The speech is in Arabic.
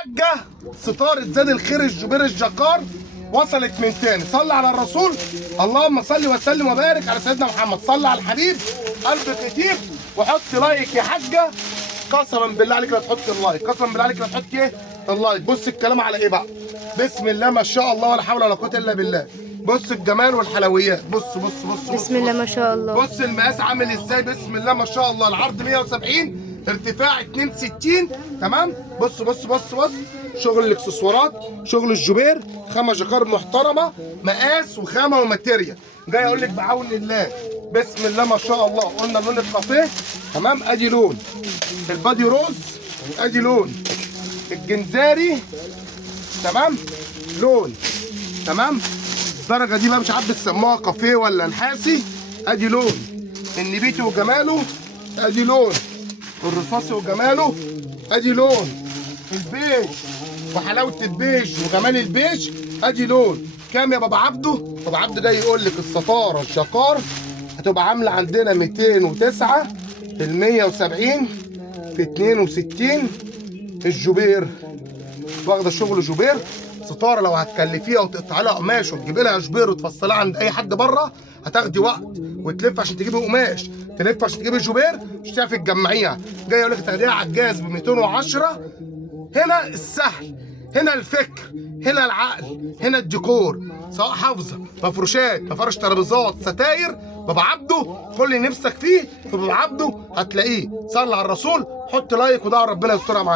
حاجه ستاره زاد الخير الجبير الجكار وصلت من تاني. صلي على الرسول، اللهم صل وسلم وبارك على سيدنا محمد. صلي على الحبيب قلب كتير وحط لايك يا حاجه. قسما بالله عليك لا تحط اللايك، قسما بالله عليك لا تحط ايه اللايك. بص الكلام على ايه بقى، بسم الله ما شاء الله ولا حول ولا قوه الا بالله. بص الجمال والحلويات، بص بص بص بسم الله ما شاء الله. بص المقاس عامل ازاي، بسم الله ما شاء الله. العرض 170، ارتفاع 62، تمام. بص بص بص بص شغل الاكسسوارات، شغل الجبير، خامه جكار محترمه، مقاس وخامه وماتيريال. جاي اقول لك بعون الله بسم الله ما شاء الله. قلنا لون الكافيه، تمام. ادي لون البادي روز، ادي لون الجنزاري، تمام. لون، تمام. الدرجه دي بقى مش عارف بتسموها كافيه ولا نحاسي. ادي لون النبيتي وجماله، ادي لون الرصاصي وجماله، ادي لون البيج وحلاوه البيج وجمال البيج، ادي لون. كام يا بابا عبده؟ بابا عبده جاي يقول لك الستاره الجكار هتبقى عامله عندنا 209 في 170 في 62. الجبير واخده شغل جبير. ستاره لو هتكلفيها وتقطعي لها قماش وتجيبي لها جبير وتفصليها عند اي حد بره هتاخدي وقت وتلف عشان تجيبي قماش، تلف عشان تجيبي جبير مش هتعرفي تجمعيها. جاي يقول لك تاخديها على الجاز ب 210. هنا السهل، هنا الفكر، هنا العقل، هنا الديكور، سواء حافظه مفروشات مفرش ترابيزات ستاير. بابا عبده كل اللي نفسك فيه في بابا عبده هتلاقيه. صلي على الرسول، حط لايك ودعوا ربنا يسترها معاك.